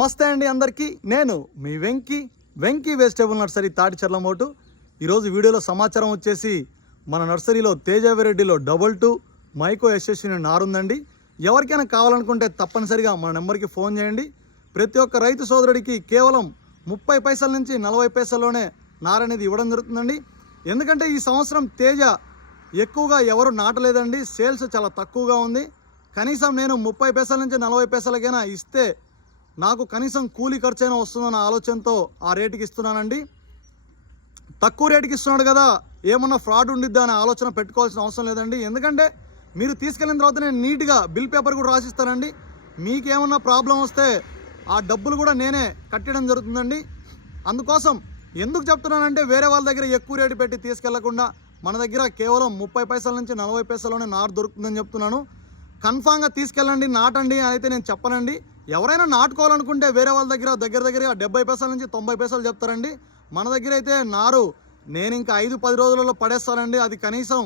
నమస్తే అండి అందరికీ. నేను మీ వెంకీ వెంకీ వెజిటేబుల్ నర్సరీ తాటిచర్లమోటు ఈరోజు వీడియోలో సమాచారం వచ్చేసి మన నర్సరీలో తేజావిరెడ్డిలో డబల్ టూ మైకో యశస్విని నారుందండి ఎవరికైనా కావాలనుకుంటే తప్పనిసరిగా మన నెంబర్కి ఫోన్ చేయండి. ప్రతి ఒక్క రైతు సోదరుడికి కేవలం ముప్పై పైసల నుంచి నలభై పైసల్లోనే నార అనేది ఇవ్వడం జరుగుతుందండి. ఎందుకంటే ఈ సంవత్సరం తేజ ఎక్కువగా ఎవరు నాటలేదండి. సేల్స్ చాలా తక్కువగా ఉంది. కనీసం నేను ముప్పై పైసల నుంచి నలభై పైసలకైనా ఇస్తే నాకు కనీసం కూలి ఖర్చైనా వస్తుందన్న ఆలోచనతో ఆ రేటుకి ఇస్తున్నానండి. తక్కువ రేటుకి ఇస్తున్నాడు కదా ఏమన్నా ఫ్రాడ్ ఉండిద్దా అనే ఆలోచన పెట్టుకోవాల్సిన అవసరం లేదండి. ఎందుకంటే మీరు తీసుకెళ్ళిన తర్వాత నేను నీట్గా బిల్ పేపర్ కూడా రాసిస్తానండి. మీకేమన్నా ప్రాబ్లం వస్తే ఆ డబ్బులు కూడా నేనే కట్టడం జరుగుతుందండి. అందుకోసం ఎందుకు చెప్తున్నానంటే వేరే వాళ్ళ దగ్గర ఎక్కువ రేటు పెట్టి తీసుకెళ్ళకుండా మన దగ్గర కేవలం ముప్పై పైసల నుంచి నలభై పైసల్లోనే నారు దొరుకుతుందని చెప్తున్నాను. కన్ఫామ్గా తీసుకెళ్ళండి నాటండి అయితే నేను చెప్పనండి. ఎవరైనా నాటుకోవాలనుకుంటే వేరే వాళ్ళ దగ్గర దగ్గర దగ్గర డెబ్బై పైసల నుంచి తొంభై పైసలు చెప్తారండి. మన దగ్గర అయితే నారు నేను ఇంకా ఐదు పది రోజులలో పడేస్తానండి. అది కనీసం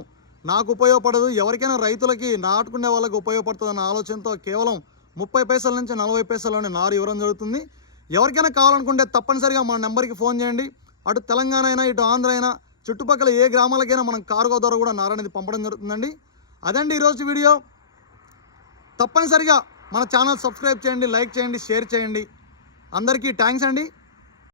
నాకు ఉపయోగపడదు. ఎవరికైనా రైతులకి నాటుకునే వాళ్ళకి ఉపయోగపడుతుంది అన్న ఆలోచనతో కేవలం ముప్పై పైసల నుంచి నలభై పైసల్లోనే నారు ఇవ్వడం జరుగుతుంది. ఎవరికైనా కావాలనుకుంటే తప్పనిసరిగా మన నెంబర్కి ఫోన్ చేయండి. అటు తెలంగాణ అయినా ఇటు ఆంధ్ర అయినా చుట్టుపక్కల ఏ గ్రామాలకైనా మనం కార్గో ద్వారా కూడా నారనేది పంపడం జరుగుతుందండి. అదండి ఈరోజు వీడియో. తప్పనిసరిగా మన ఛానల్ సబ్స్క్రైబ్ చేయండి లైక్ చేయండి షేర్ చేయండి. అందరికీ థ్యాంక్స్ అండి.